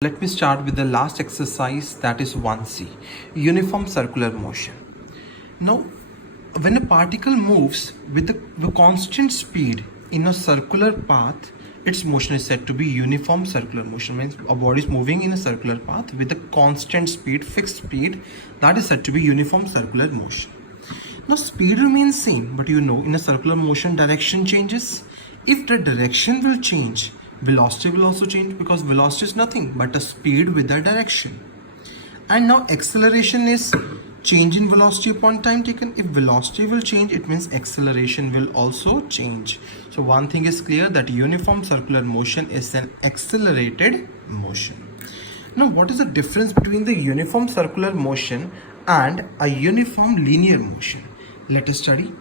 Let me start with the last exercise, that is 1C, uniform circular motion. Now, when a particle moves with a constant speed in a circular path, its motion is said to be uniform circular motion. Means a body is moving in a circular path with a constant speed, fixed speed, that is said to be uniform circular motion. Now, speed remains same, but in a circular motion, direction changes. If the direction will change, velocity will also change, because velocity is nothing but a speed with a direction. And now acceleration is change in velocity upon time taken. If velocity will change, it means acceleration will also change. So one thing is clear, that uniform circular motion is an accelerated motion. Now what is the difference between the uniform circular motion and a uniform linear motion? Let us study.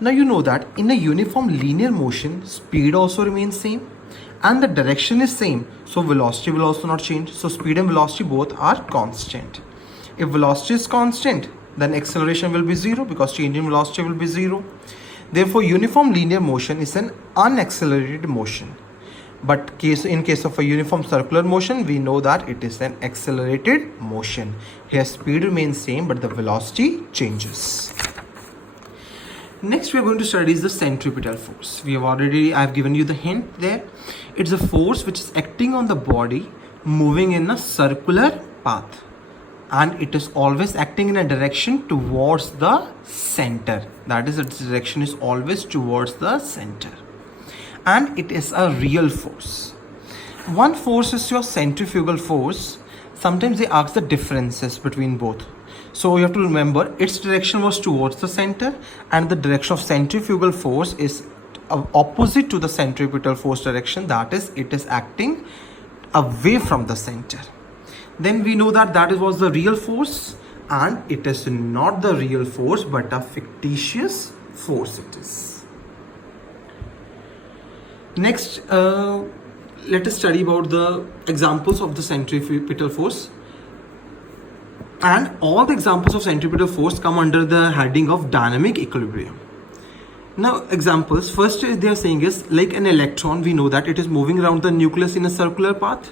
Now you know that in a uniform linear motion, speed also remains same and the direction is same, so velocity will also not change. So speed and velocity both are constant. If velocity is constant, then acceleration will be zero, because change in velocity will be zero. Therefore uniform linear motion is an unaccelerated motion. But in case of a uniform circular motion, we know that it is an accelerated motion. Here speed remains same but the velocity changes. Next we are going to study is the centripetal force. I have given you the hint there. It's a force which is acting on the body moving in a circular path, and it is always acting in a direction towards the center. That is, its direction is always towards the center, and it is a real force. One force is your centrifugal force. Sometimes they ask the differences between both. So you have to remember its direction was towards the center, and the direction of centrifugal force is opposite to the centripetal force direction. That is, it is acting away from the center. Then we know that was the real force, and it is not the real force but a fictitious force it is. Next, let us study about the examples of the centripetal force. And all the examples of centripetal force come under the heading of dynamic equilibrium. Now examples, first they are saying is, like an electron, we know that it is moving around the nucleus in a circular path,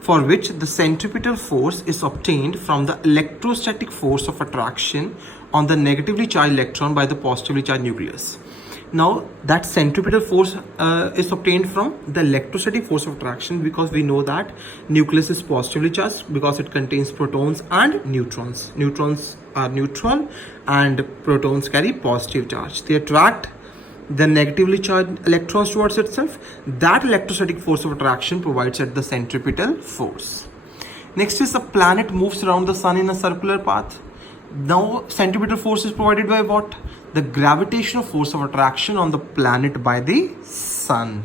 for which the centripetal force is obtained from the electrostatic force of attraction on the negatively charged electron by the positively charged nucleus. Now that centripetal force is obtained from the electrostatic force of attraction, because we know that nucleus is positively charged because it contains protons and neutrons. Neutrons are neutral and protons carry positive charge. They attract the negatively charged electrons towards itself. That electrostatic force of attraction provides it the centripetal force. Next is, a planet moves around the sun in a circular path. Now centripetal force is provided by what? The gravitational force of attraction on the planet by the sun.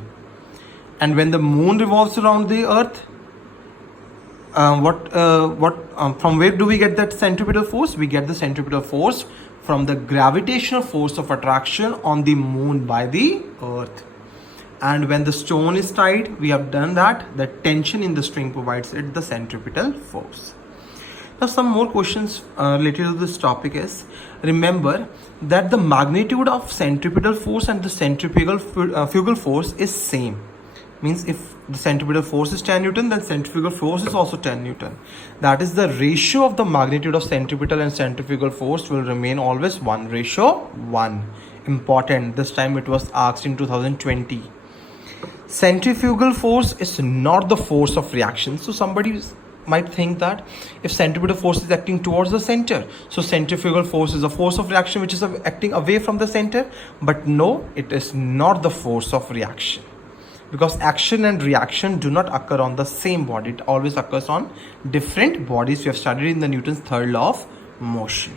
And when the moon revolves around the earth, from where do we get that centripetal force? We get the centripetal force from the gravitational force of attraction on the moon by the earth. And when the stone is tied, we have done that, the tension in the string provides it the centripetal force. Now some more questions related to this topic is, remember that the magnitude of centripetal force and the centrifugal force is same. Means if the centripetal force is 10 Newton, then centrifugal force is also 10 Newton. That is, the ratio of the magnitude of centripetal and centrifugal force will remain always 1:1. Important, this time it was asked in 2020. Centrifugal force is not the force of reaction. So somebody might think that if centripetal force is acting towards the center, so centrifugal force is a force of reaction which is acting away from the center. But no, it is not the force of reaction, because action and reaction do not occur on the same body. It always occurs on different bodies. We have studied in the Newton's third law of motion.